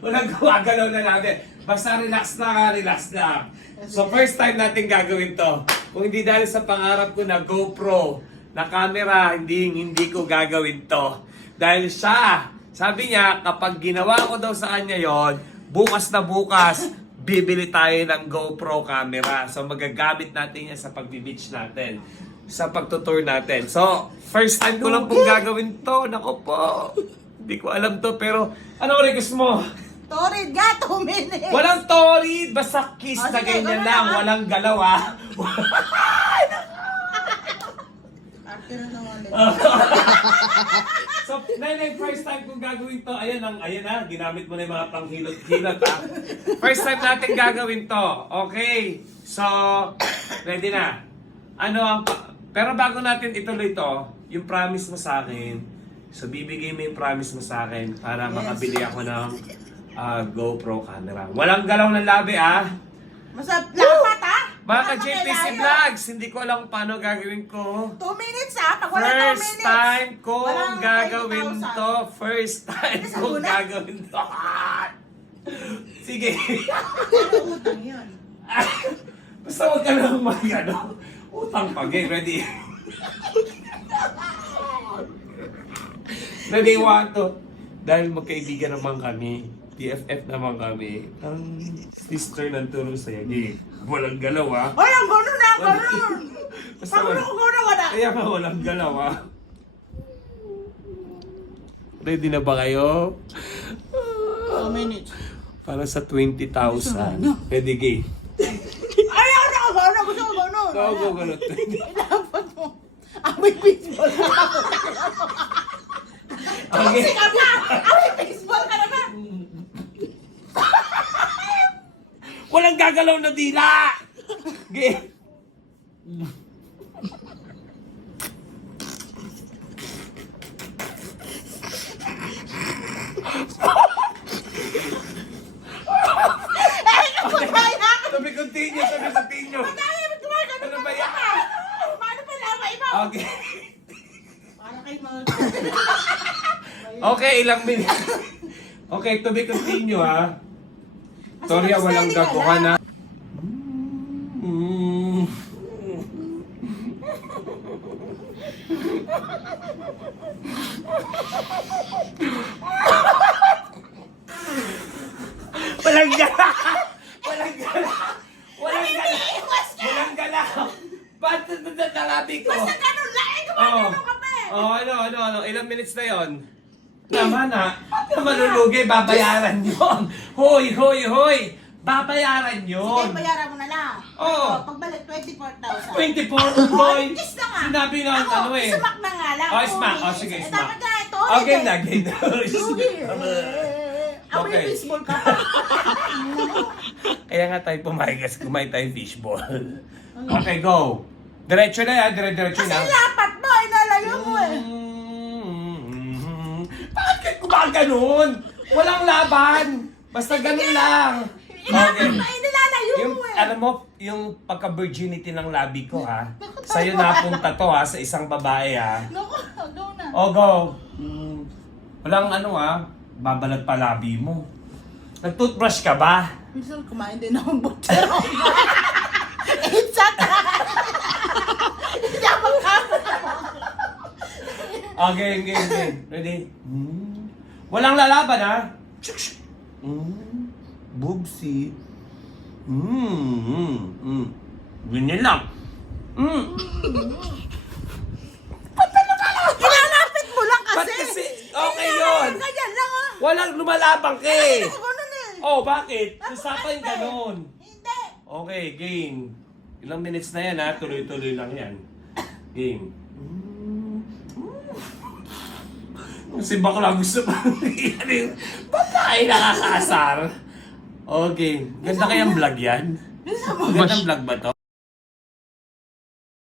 Walang gumagalaw na natin. Basta relax lang. So first time natin gagawin to. Kung hindi dahil sa pangarap ko na GoPro, na camera, hindi ko gagawin to. Dahil siya, sabi niya, kapag ginawa ko daw sa kanya yon, bukas na bukas, bibili tayo ng GoPro camera. So magagamit natin yan sa pagbi-beach natin. Sa pagtutour natin. So, first time ko lang pong gagawin to. Nako po. Hindi ko alam to, pero ano request mo? Torrid nga, 2 minutes. Walang torrid, basta kiss na sige, ganyan gano'n lang. lang, Walang galaw ah. Arte na naman. So, Nay, first time kong gagawin to. Ayan na, ginamit mo na yung mga panghilot-hilot ah. First time natin gagawin to. Okay. So, ready na. Pero bago natin ituloy to, yung promise mo sa akin, so bibigay mo yung promise mo sa akin para makabili ako ng GoPro camera. Walang galaw ng labi ah. Masarap lapat ah. Mga ka-JPC Vlogs, hindi ko alam paano gagawin ko. 2 minutes ah. Pag wala 2 minutes. First time kong walang gagawin 30,000. to. First time kong gagawin to. Sige. Ano utang yun? Basta huwag ka lang utang pag ready. Ready, 1, 2. Dahil magkaibigan naman kami, TFF naman kami, ang sister ng turo sa'yo. Walang galaw ah. Walang gano'n na, gano'n. Basta Pag wala. Kaya nga walang galaw ah. Ready na ba kayo? 2 minutes. Para sa 20,000. Ready, gay? Ayaw na, gano'n. Gusto ko gano'n. Go, gano'n. Ilapat mo. Amoy baseball ka na. Okay. Toxic ka na. Amoy baseball ka na ba? Walang gagalaw na dila! Gay! Sabi continue. Ano ba yan? Paano pa naman iba? Okay. Para kay mga... Okay, ilang minutes. Okay, to be continue ha. Toria, walang gaguhan na. Walang gala! Walang gala! Ba't nalabi ko? Basta ganun lang. Gumagano kami. Ano? Ilang minutes na yon? Tama na. Ba't na malulugi? Babayaran yun. Hoy! Babayaran Sige, yun. bayaran mo na lang. Oo. Pagbalik, 24,000. 24, boy. Kiss na nga. Sinabi na Ako, eh. Smack na nga lang. Oh, smack. Please. Sige, Eh, smack. dapat nga ito. Okay na. Lugi. Amoy Okay. baseball ka. Kaya nga tayo pumayag kumain tayo fishball. Okay, go. Diretso na yan. Diretso Kasi na. lapat mo. Inalayo mo eh. Bakit ka gumaganon? Walang laban. Basta ganun lang. Ilapat mo. Inilalayo Yung, mo eh. alam mo, yung pagka-virginity ng labi ko ha, sa'yo napunta to ha, sa isang babae ha. Naku, go na. O, go. Walang babalat pa labi mo. Nag-toothbrush ka ba? Minsan kumain din akong butero. It's a Hindi ako Okay. Ready? Walang lalaban ha. Boobsy. Ganyan lang. Ilalapit mo lang kasi. Ba't kasi? Okay yun. Ganyan lang ah. Walang lumalabang ka eh. Ako ganun eh. Oh, bakit? Usapan ganun. Hindi. Okay, game. Ilang minutes na yan ha. Tuloy-tuloy lang yan. Game. Kasi bakla gusto pa yung babae nakakasar. Okay. Ganda kayang vlog yan? Magandang vlog ba to?